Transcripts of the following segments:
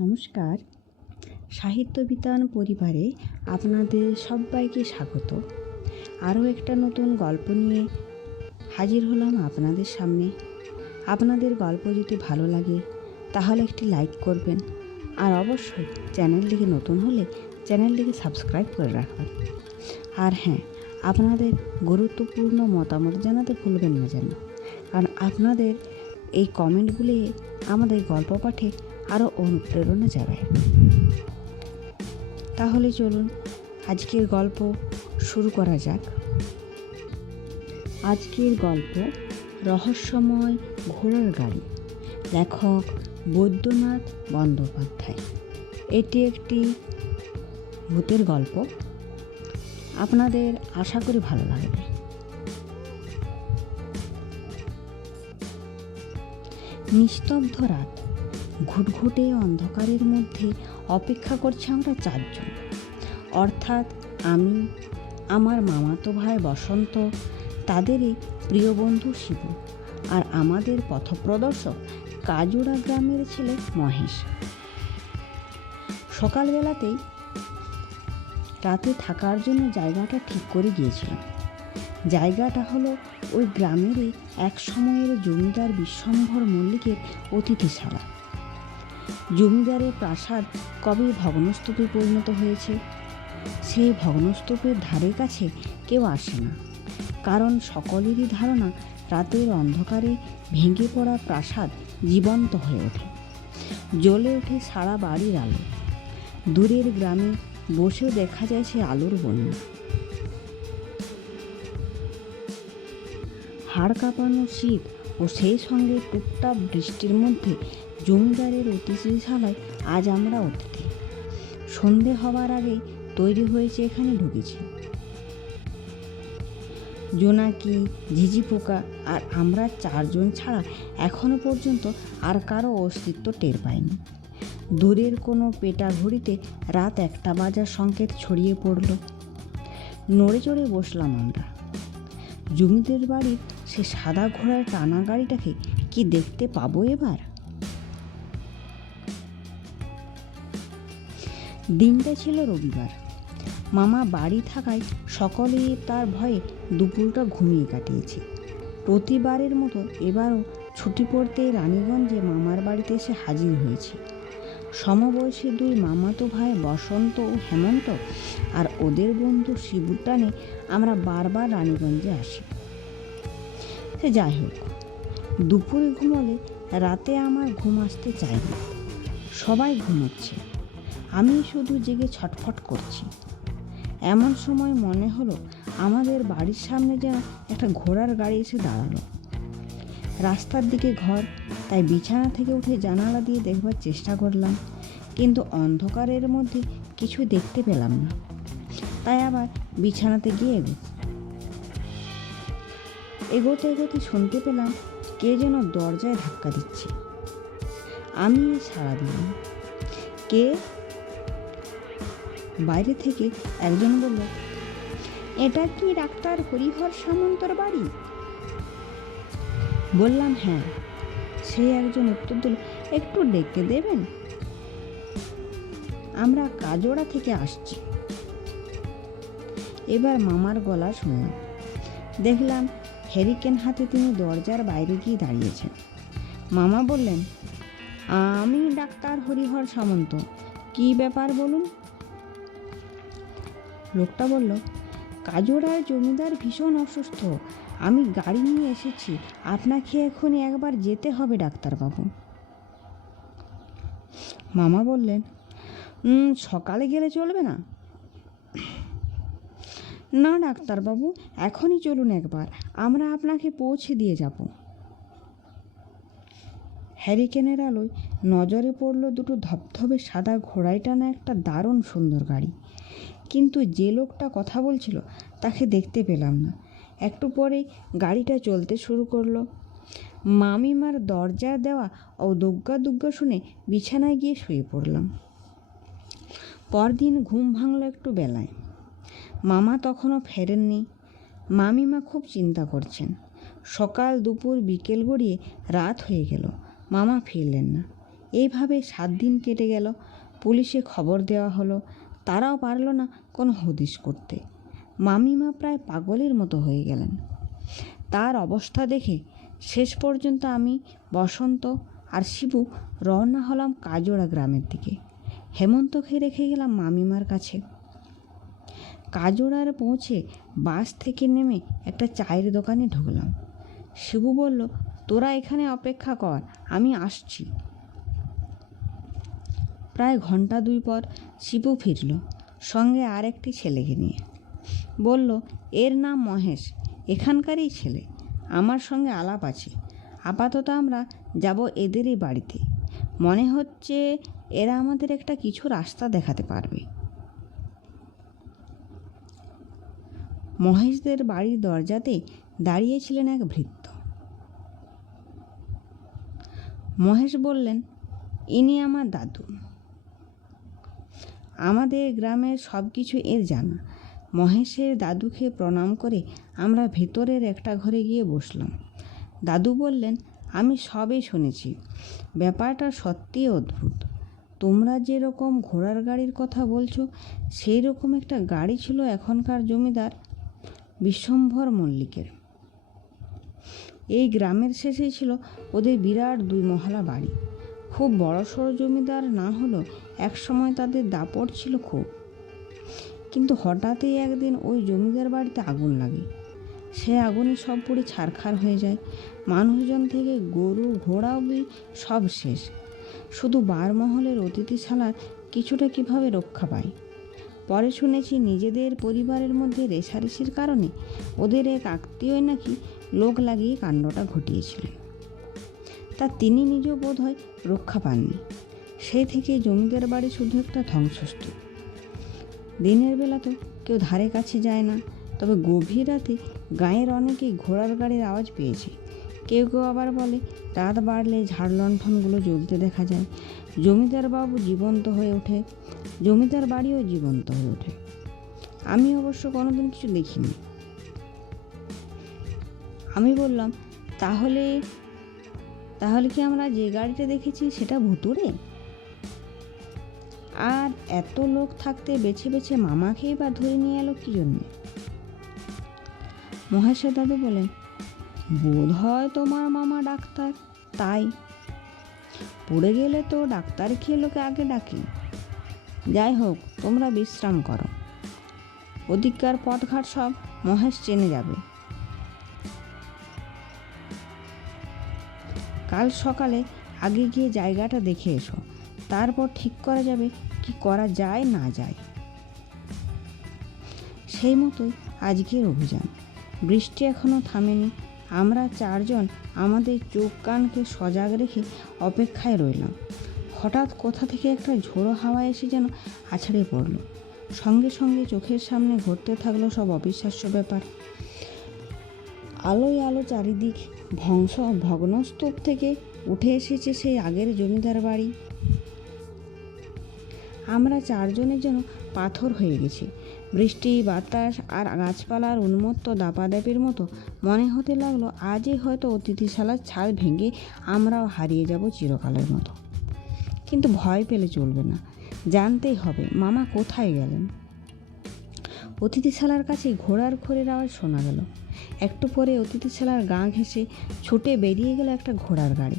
নমস্কার। সাহিত্য বিতান পরিবারে আপনাদের সবাইকে স্বাগত। আরও একটা নতুন গল্প নিয়ে হাজির হলাম আপনাদের সামনে। আপনাদের গল্প যদি ভালো লাগে, তাহলে একটি লাইক করবেন। আর অবশ্যই চ্যানেলটিকে নতুন হলে চ্যানেলটিকে সাবস্ক্রাইব করে রাখবেন। আর হ্যাঁ আপনাদের গুরুত্বপূর্ণ মতামত জানাতে ভুলবেন না যেন। কারণ আপনাদের এই কমেন্টগুলি আমাদের গল্প পাঠে আরও অনুপ্রেরণা জাগায়। তাহলে চলুন আজকের গল্প শুরু করা যাক। আজকের গল্প রহস্যময় ঘোড়ার গাড়ি, লেখক বৈদ্যনাথ বন্দ্যোপাধ্যায়। এটি একটি ভূতের গল্প। আপনাদের আশা করি ভালো লাগবে। নিস্তব্ধ রাত। ঘুটঘুটে অন্ধকারের মধ্যে অপেক্ষা করছি আমরা চারজন। অর্থাৎ আমি, আমার মামাতো ভাই বসন্ত, তাদেরই প্রিয় বন্ধু শিবু আর আমাদের পথপ্রদর্শক কাজুড়া গ্রামের ছেলে মহেশ। সকালবেলাতেই রাতে থাকার জন্য জায়গাটা ঠিক করে গিয়েছিলাম। জায়গাটা হলো ওই গ্রামেরই এক সময়ের জমিদার বিশ্বম্ভর মল্লিকের অতিথিশালা। জমিদারের প্রাসাদ কবে ভগ্নস্তূপে পরিণত হয়েছে? সেই ভগ্নস্তূপের ধারে কাছে কেউ আসে না। কারণ সকলেরই ধারণা, রাতের অন্ধকারে ভেঙে পড়া প্রাসাদ জীবন্ত হয়ে ওঠে। জ্বলে ওঠে সারা বাড়ির আলো। দূরের গ্রামে বসেও দেখা যায় সে আলোর বন্যা। হাড় কাঁপানো শীত ও সেই সঙ্গে টুকটাপ বৃষ্টির মধ্যে জমিদারের অতিথিশালায় আজ আমরা অতিথি। সন্ধে হবার আগেই তৈরি হয়েছে এখানে ঢুকেছি। জোনাকি, ঝিঝি পোকা আর আমরা চারজন ছাড়া এখনও পর্যন্ত আর কারও অস্তিত্ব টের পাইনি। দূরের কোনো পেটা ঘড়িতে রাত একটা বাজার সংকেত ছড়িয়ে পড়ল। নড়ে চড়ে বসলাম আমরা। জমিদের বাড়ির সে সাদা ঘোড়ার টানা গাড়িটাকে কি দেখতে পাবো এবার? দিনটা ছিল রবিবার। মামা বাড়ি থাকায় সকলেই তার ভয়ে দুপুরটা ঘুমিয়ে কাটিয়েছে। প্রতিবারের মতো এবারও ছুটি পড়তে রানীগঞ্জে মামার বাড়িতে এসে হাজির হয়েছে। সমবয়সী দুই মামাতো ভাই বসন্ত ও হেমন্ত আর ওদের বন্ধু শিবুর টানে আমরা বারবার রানীগঞ্জে আসি। সে যাই হোক, দুপুরে ঘুমালে রাতে আমার ঘুম আসতে চায় না। সবাই ঘুমোচ্ছে। আমি শুধু জেগে ছটফট করছি। এমন সময় মনে হলো আমাদের বাড়ির সামনে যেন একটা ঘোড়ার গাড়ি এসে দাঁড়াল। রাস্তার দিকে ঘর, তাই বিছানা থেকে উঠে জানালা দিয়ে দেখবার চেষ্টা করলাম, কিন্তু অন্ধকারের মধ্যে কিছু দেখতে পেলাম না। তাই আবার বিছানাতে গিয়ে এগো এগোতে এগোতে শুনতে পেলাম কে যেন দরজায় ধাক্কা দিচ্ছে। আমি সাড়া দিলাম। কে? বাইরে থেকে একজন বলল, এটা কি ডাক্তার হরিহর সামন্তর বাড়ি? বললাম হ্যাঁ। সে একজন উত্তর দিল একটু ডেকে দেবেন? আমরা কাজোড়া থেকে আসছি। এবার মামার গলা শুনলাম। দেখলাম হেরিকেন হাতে তিনি দরজার বাইরে গিয়ে দাঁড়িয়েছেন। মামা বললেন, আমি ডাক্তার হরিহর সামন্ত। কি ব্যাপার বলুন? লোকটা বলল কাজোড়ার জমিদার ভীষণ অসুস্থ। আমি গাড়ি নিয়ে এসেছি। আপনাকে এখনই একবার যেতে হবে ডাক্তারবাবু। মামা বললেন সকালে গেলে চলবে না? না ডাক্তারবাবু, এখনই চলুন একবার। আমরা আপনাকে পৌঁছে দিয়ে যাব। হ্যারিকেনের আলোয় নজরে পড়ল দুটো ধবধবে সাদা ঘোড়ায় টানা একটা দারুণ সুন্দর গাড়ি। কিন্তু যে লোকটা কথা বলছিল, তাকে দেখতে পেলাম না। একটু পরেই গাড়িটা চলতে শুরু করল। মামিমার দরজা দেওয়া ও দুগ্গা দুগ্গা শুনে বিছানায় গিয়ে শুয়ে পড়লাম। পরদিন ঘুম ভাঙলো একটু বেলায়। মামা তখনও ফেরেননি। মামিমা খুব চিন্তা করছেন। সকাল দুপুর বিকেল গড়িয়ে রাত হয়ে গেল। মামা ফিরলেন না। এইভাবে সাত দিন কেটে গেল। পুলিশে খবর দেওয়া হলো, তারাও পারল না কোনো হদিশ করতে। মামিমা প্রায় পাগলের মতো হয়ে গেলেন। তার অবস্থা দেখে শেষ পর্যন্ত আমি, বসন্ত আর শিবু রওনা হলাম কাজোড়া গ্রামের দিকে। হেমন্তকে রেখে গেলাম মামিমার কাছে। কাজোড়ার পৌঁছে বাস থেকে নেমে একটা চায়ের দোকানে ঢুকলাম। শিবু বলল, তোরা এখানে অপেক্ষা কর, আমি আসছি। প্রায় ঘণ্টা দুই পর শিবু ফিরল, সঙ্গে আর একটি ছেলেকে নিয়ে। বলল, এর নাম মহেশ, এখানকারই ছেলে, আমার সঙ্গে আলাপ আছে। আপাতত আমরা যাব এদেরই বাড়িতে। মনে হচ্ছে এরা আমাদের একটা কিছু রাস্তা দেখাতে পারবে। মহেশদের বাড়ির দরজাতে দাঁড়িয়েছিলেন এক ভৃত্য। মহেশ বললেন, ইনি আমার দাদু। আমাদের গ্রামের সব কিছু এর জানা। মহেশের দাদুকে প্রণাম করে আমরা ভেতরের একটা ঘরে গিয়ে বসলাম। দাদু বললেন, আমি সবই শুনেছি। ব্যাপারটা সত্যিই অদ্ভুত। তোমরা যেরকম ঘোড়ার গাড়ির কথা বলছো সেই রকম একটা গাড়ি ছিল এখনকার জমিদার বিশ্বম্ভর মল্লিকের। এই গ্রামের শেষেই ছিল ওদের বিরাট দুই মহলা বাড়ি। খুব বড়সড় জমিদার না হলেও একসময় তাদের দাপট ছিল খুব। কিন্তু হঠাৎই একদিন ওই জমিদার বাড়িতে আগুন লাগে। সে আগুনে সব পুড়ে ছারখার হয়ে যায়। মানুষজন থেকে গরু, ঘোড়া অবধি সব শেষ। শুধু বারমহলের অতিথিশালার কিছুটা কীভাবে রক্ষা পায়? পরে শুনেছি নিজেদের পরিবারের মধ্যে রেশারেশির কারণে ওদের এক আত্মীয়ই নাকি লোক লাগিয়ে কাণ্ডটা ঘটিয়েছিলেন। তা তিনি নিজেও বোধ হয় রক্ষা পাননি। সেই থেকে জমিদার বাড়ি শুধু একটা ধ্বংসস্তূপ। দিনের বেলা তো কেউ ধারে কাছে যায় না, তবে গভীর রাতে গাঁয়ের অনেকেই ঘোড়ার গাড়ির আওয়াজ পেয়েছে। কেউ কেউ আবার বলে, রাত বাড়লে ঝাড় লণ্ঠনগুলো জ্বলতে দেখা যায়। জমিদার বাবু জীবন্ত হয়ে ওঠে, জমিদার বাড়িও জীবন্ত হয়ে ওঠে। আমি অবশ্য কোনোদিন কিছু দেখিনি। আমি বললাম, তাহলে তাহলে কি আমরা যে গাড়িটা দেখেছি সেটা ভুতুরে আর এত লোক থাকতে বেছে বেছে মামাকেই বা ধরে নিয়ে এলো কি জন্যে? মহেশের দাদু বলেন, বোধ হয় তোমার মামা ডাক্তার, তাই। পড়ে গেলে তো ডাক্তার খেয়ে লোকে আগে ডাকি। যাই হোক, তোমরা বিশ্রাম করো। ওদিককার পথঘাট সব মহেশ চেনে যাবে। কাল সকালে আগে গিয়ে জায়গাটা দেখে এসো। তারপর ঠিক করা যাবে কি করা যায়, না যায়। সেই মতোই আজকের অভিযান। বৃষ্টি এখনও থামেনি। আমরা চারজন আমাদের চোখ কানকে সজাগ রেখে অপেক্ষায় রইলাম। হঠাৎ কোথা থেকে একটা ঝোড়ো হাওয়া এসে যেন আছড়ে পড়ল। সঙ্গে সঙ্গে চোখের সামনে ঘটতে থাকল সব অবিশ্বাস্য ব্যাপার। আলোয় আলো চারিদিক ভংস ভগ্নস্তূপ থেকে উঠে এসেছে সেই আগের জমিদার বাড়ি। আমরা চারজনের যেন পাথর হয়ে গেছি। বৃষ্টি, বাতাস আর গাছপালার উন্মত্ত দাপাদাপির মতো মনে হতে লাগল আজই হয়তো অতিথিশালার ছাদ ভেঙে আমরাও হারিয়ে যাব চিরকালের মতো। কিন্তু ভয় পেলে চলবে না। জানতেই হবে মামা কোথায় গেলেন। অতিথিশালার কাছে ঘোড়ার খোরের আওয়াজ শোনা গেল। একটু পরে অতিথিশালার গা ঘেঁষে ছুটে বেরিয়ে গেল একটা ঘোড়ার গাড়ি।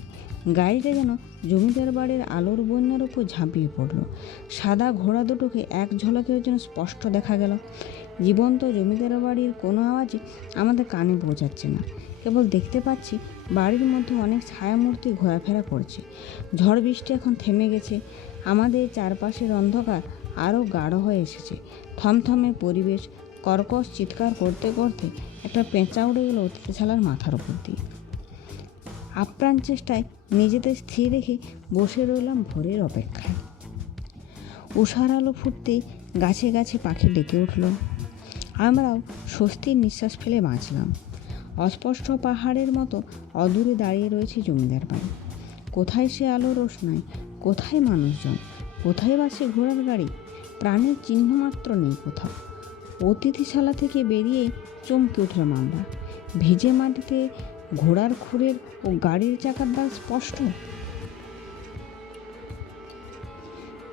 গাড়িটা যেন জমিদার বাড়ির আলোর বন্যার উপর ঝাঁপিয়ে পড়ল। সাদা ঘোড়া দুটোকে এক ঝলকের জন্য স্পষ্ট দেখা গেল। জীবন্ত জমিদার বাড়ির কোনো আওয়াজই আমাদের কানে পৌঁছাচ্ছে না। কেবল দেখতে পাচ্ছি বাড়ির মধ্যে অনেক ছায়ামূর্তি ঘোরাফেরা করছে। ঝড় বৃষ্টি এখন থেমে গেছে। আমাদের চারপাশের অন্ধকার আরও গাঢ় হয়ে এসেছে। থমথমে পরিবেশ, কর্কশ চিৎকার করতে করতে একটা পেঁচা উড়ে গেল অতিথিশালার মাথার উপর দিয়ে। আপ্রাণ চেষ্টায় নিজেদের স্থির রেখে বসে রইলাম ভোরের অপেক্ষায়। উষার আলো ফুটতে গাছে গাছে পাখি ডেকে উঠল। আমরাও স্বস্তির নিঃশ্বাস ফেলে বাঁচলাম। অস্পষ্ট পাহাড়ের মতো অদূরে দাঁড়িয়ে রয়েছে জমিদার বাড়ি। কোথায় সে আলো রোশনাই কোথায় মানুষজন, কোথায় বা সে ঘোড়ার গাড়ি? প্রাণের চিহ্ন মাত্র নেই কোথাও। অতিথিশালা থেকে বেরিয়ে চমকে উঠলাম আমরা। ভিজে মাটিতে ঘোড়ার খুরের ও গাড়ির চাকার দাগ স্পষ্ট।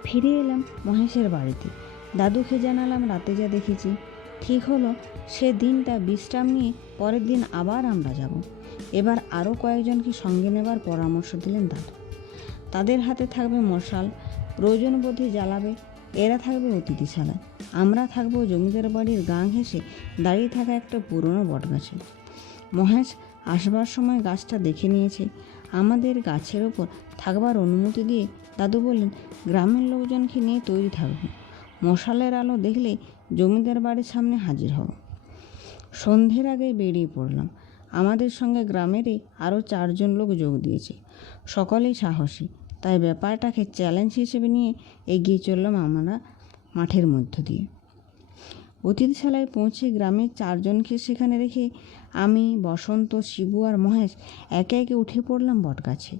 ফিরে এলাম মহেশের বাড়িতে। দাদুকে জানালাম, রাতে যা দেখেছি, ঠিক হলো, সে দিনটা বিশ্রাম নিয়ে পরের দিন আবার আমরা যাব। এবার আরও কয়েকজনকে সঙ্গে নেবার পরামর্শ দিলেন দাদু। তাদের হাতে থাকবে মশাল, প্রয়োজন বোধে জ্বালাবে, এরা থাকবে অতিথিশালায় আমরা থাকব জমিদার বাড়ির গা ঘেঁষে দাঁড়িয়ে থাকা একটা পুরনো বটগাছে মহেশ আসবার সময় গাছটা দেখে নিয়েছে। আমাদের গাছের ওপর থাকবার অনুমতি দিয়ে দাদু বললেন, গ্রামের লোকজনকে নিয়ে তৈরি থাকব? মশালের আলো দেখলে জমিদার বাড়ির সামনে হাজির হব। সন্ধ্যের আগে বেরিয়ে পড়লাম। আমাদের সঙ্গে গ্রামেরই আরও চারজন লোক যোগ দিয়েছে। সকলেই সাহসী। তাই ব্যাপারটাকে চ্যালেঞ্জ হিসেবে নিয়ে এগিয়ে চললাম আমরা মাঠের মধ্য দিয়ে। অতিথিশালায় পৌঁছে গ্রামের চারজনকে সেখানে রেখে আমি, বসন্ত, শিবু আর মহেশ একে একে উঠে পড়লাম বটগাছে।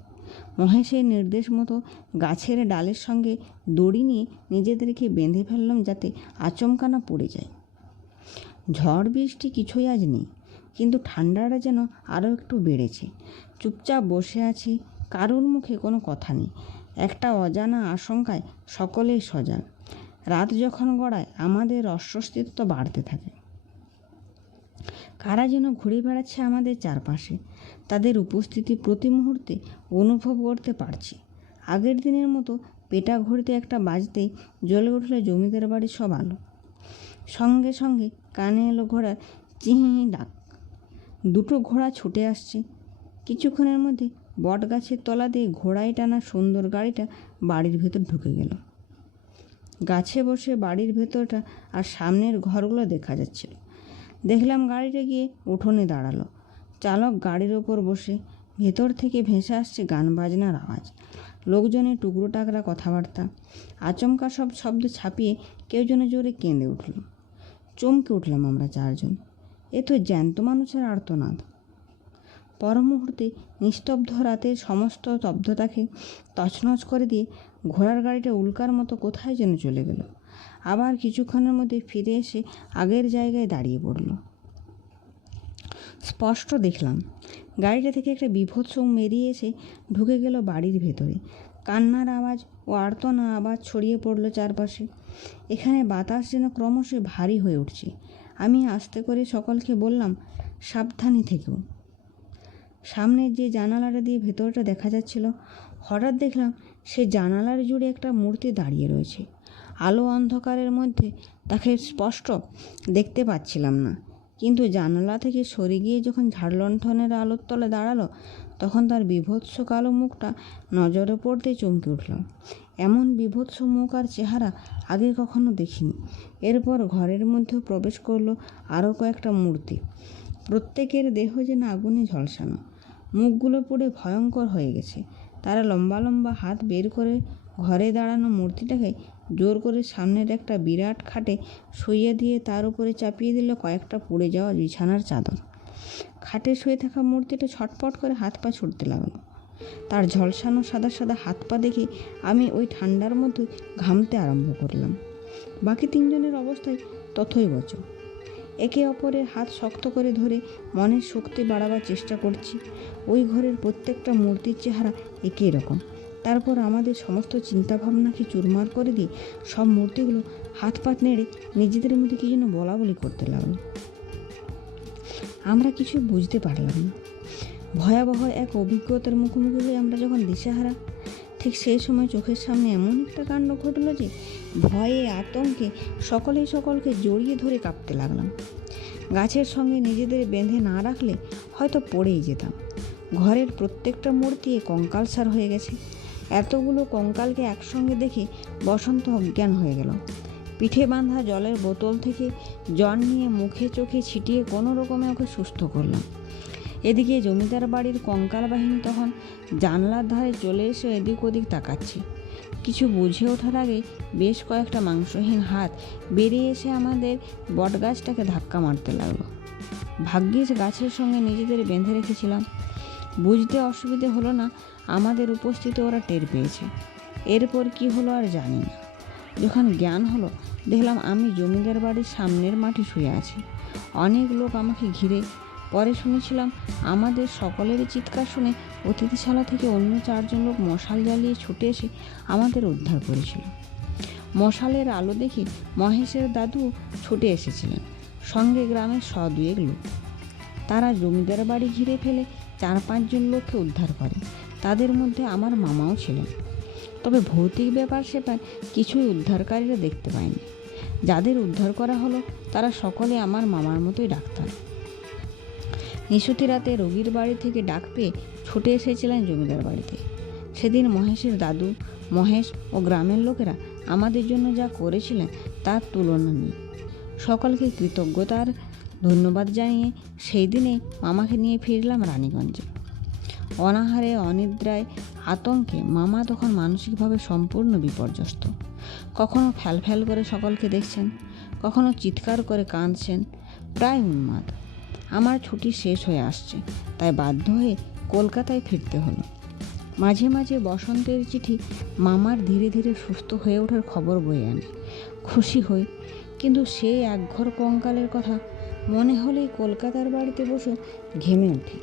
মহেশের নির্দেশ মতো গাছের ডালের সঙ্গে দড়ি নিয়ে নিজেদেরকে বেঁধে ফেললাম যাতে আচমকা না পড়ে যায়। ঝড় বৃষ্টি কিছুই আজ নেই, কিন্তু ঠান্ডাটা যেন আরও একটু বেড়েছে। চুপচাপ বসে আছি, কারোর মুখে কোনো কথা নেই। একটা অজানা আশঙ্কায় সকলেই সজাগ। রাত যখন গড়ায়, আমাদের অস্বস্তিত্ব বাড়তে থাকে। কারা যেন ঘুরে বেড়াচ্ছে আমাদের চারপাশে, তাদের উপস্থিতি প্রতি মুহূর্তে অনুভব করতে পারছি। আগের দিনের মতো পেটা ঘড়িতে একটা বাজতেই জ্বলে উঠল জমিদার বাড়ির সব আলো। সঙ্গে সঙ্গে কানে এলো ঘোড়ার চিহি ডাক। দুটো ঘোড়া ছুটে আসছে। কিছুক্ষণের মধ্যে বট গাছের তলা দিয়ে ঘোড়ায় টানা সুন্দর গাড়িটা বাড়ির ভেতর ঢুকে গেল। গাছে বসে বাড়ির ভেতরটা আর সামনের ঘরগুলো দেখা যাচ্ছিল। দেখলাম গাড়িটা গিয়ে উঠোনে দাঁড়াল। চালক গাড়ির ওপর বসে ভেতর থেকে ভেসে আসছে গান বাজনার আওয়াজ। লোকজনের টুকরো টাকরা কথাবার্তা। আচমকা সব শব্দ ছাপিয়ে কেউ যেন জোরে কেঁদে উঠল। চমকে উঠলাম আমরা চারজন। এ তো জ্যান্ত মানুষের আর্তনাদ। পর মুহূর্তে নিস্তব্ধ রাতের সমস্ত স্তব্ধতাকে তছনছ করে দিয়ে ঘোড়ার গাড়িটা উল্কার মতো কোথায় যেন চলে গেল। আবার কিছুক্ষণের মধ্যে ফিরে এসে আগের জায়গায় দাঁড়িয়ে পড়ল। স্পষ্ট দেখলাম, গাড়িটা থেকে একটা বিভৎস মেরিয়ে এসে ঢুকে গেল বাড়ির ভেতরে। কান্নার আওয়াজ ও আর্তনা আওয়াজ ছড়িয়ে পড়ল চারপাশে। এখানে বাতাস যেন ক্রমশ ভারী হয়ে উঠছে। আমি আস্তে করে সকলকে বললাম, সাবধানে থেকেও সামনের যে জানালাটা দিয়ে ভেতরটা দেখা যাচ্ছিল, হঠাৎ দেখলাম সে জানালার জুড়ে একটা মূর্তি দাঁড়িয়ে রয়েছে। আলো অন্ধকারের মধ্যে তাকে স্পষ্ট দেখতে পাচ্ছিলাম না। কিন্তু জানালা থেকে সরে গিয়ে যখন ঝাড়লণ্ঠনের আলোর তলে দাঁড়াল, তখন তার বিভৎস কালো মুখটা নজরে পড়তে চমকে উঠল। এমন বিভৎস মুখ আর চেহারা আগে কখনো দেখিনি। এরপর ঘরের মধ্যে প্রবেশ করল আরও কয়েকটা মূর্তি। প্রত্যেকের দেহ যেন আগুনে ঝলসানো। মুখগুলো পুড়ে ভয়ঙ্কর হয়ে গেছে। তারা লম্বা লম্বা হাত বের করে ঘরে দাঁড়ানো মূর্তিটাকে জোর করে সামনের একটা বিরাট খাটে শুইয়ে দিয়ে তার উপরে চাপিয়ে দিল কয়েকটা পুড়ে যাওয়া বিছানার চাদর। খাটে শুয়ে থাকা মূর্তিটা ছটপট করে হাত পা ছুটতে লাগল। তার ঝলসানো সাদা সাদা হাত পা দেখে আমি ওই ঠান্ডার মধ্যে ঘামতে আরম্ভ করলাম। বাকি তিনজনের অবস্থায় তথই একে অপরের হাত শক্ত করে ধরে মনের শক্তি বাড়াবার চেষ্টা করছি। ওই ঘরের প্রত্যেকটা মূর্তির চেহারা একই রকম। তারপর আমাদের সমস্ত চিন্তাভাবনাকে চুরমার করে দিয়ে সব মূর্তিগুলো হাত পাত নেড়ে নিজেদের মধ্যে কি যেন বলা বলি করতে লাগল। আমরা কিছু বুঝতে পারলাম না। ভয়াবহ এক অভিজ্ঞতার মুখোমুখি হয়ে আমরা যখন দিশেহারা ঠিক সেই সময় চোখের সামনে এমন একটা কাণ্ড ঘটলো যে ভয়ে আতঙ্কে সকলেই সকলকে জড়িয়ে ধরে কাঁপতে লাগলাম। গাছের সঙ্গে নিজেদের বেঁধে না রাখলে হয়তো পড়েই যেতাম। ঘরের প্রত্যেকটা মূর্তি কঙ্কালসার হয়ে গেছে। এতগুলো কঙ্কালকে একসঙ্গে দেখে বসন্ত অজ্ঞান হয়ে গেল। পিঠে বাঁধা জলের বোতল থেকে জল নিয়ে মুখে চোখে ছিটিয়ে কোনো রকমে ওকে সুস্থ করলাম। এদিকে জমিদার বাড়ির কঙ্কাল বাহিনী তখন জানলার ধারে চলে এসে এদিক ওদিক তাকাচ্ছে। কিছু বুঝে ওঠার আগে বেশ কয়েকটা মাংসহীন হাত বেরিয়ে এসে আমাদের বটগাছটাকে ধাক্কা মারতে লাগল। ভাগ্যিস গাছের সঙ্গে নিজেদের বেঁধে রেখেছিলাম। বুঝতে অসুবিধে হলো না, আমাদের উপস্থিতি ওরা টের পেয়েছে। এরপর কি হলো আর জানি না। যখন জ্ঞান হলো, দেখলাম আমি জমিদার বাড়ির সামনের মাঠে শুয়ে আছি। অনেক লোক আমাকে ঘিরে পরে শুনেছিলাম আমাদের সকলেরই চিৎকার শুনে অতিথিশালা থেকে অন্য চারজন লোক মশাল জ্বালিয়ে ছুটে এসে আমাদের উদ্ধার করেছিল। মশালের আলো দেখে মহেশের দাদু ছুটে এসেছিলেন। সঙ্গে গ্রামের শ দুয়েক লোক। তারা জমিদার বাড়ি ঘিরে ফেলে চার পাঁচজন লোককে উদ্ধার করে। তাদের মধ্যে আমার মামাও ছিলেন। তবে ভৌতিক ব্যাপার সেপার কিছুই উদ্ধারকারীরা দেখতে পায়নি। যাদের উদ্ধার করা হলো, তারা সকলে আমার মামার মতোই ডাক্তার। নিশুতি রাতে রোগীর বাড়ি থেকে ডাক পেয়ে ছুটে এসেছিলেন জমিদার বাড়িতে। সেদিন মহেশের দাদু, মহেশ ও গ্রামের লোকেরা আমাদের জন্য যা করেছিলেন তার তুলনা নেই। সকলকে কৃতজ্ঞতার ধন্যবাদ জানিয়ে সেই দিনে মামাকে নিয়ে ফিরলাম রানীগঞ্জে। অনাহারে, অনিদ্রায়, আতঙ্কে মামা তখন মানসিকভাবে সম্পূর্ণ বিপর্যস্ত। কখনো ফ্যাল ফ্যাল করে সকলকে দেখছেন, কখনো চিৎকার করে কাঁদছেন, প্রায় উন্মাদ। আমার ছুটি শেষ হয়ে আসছে, তাই বাধ্য হয়ে কলকাতায় ফিরতে হলো। মাঝে মাঝে বসন্তের চিঠি মামার ধীরে ধীরে সুস্থ হয়ে ওঠার খবর বয়ে আনে। খুশি হই, কিন্তু সেই একঘর কঙ্কালের কথা মনে হলেই কলকাতার বাড়িতে বসে ঘেমে উঠি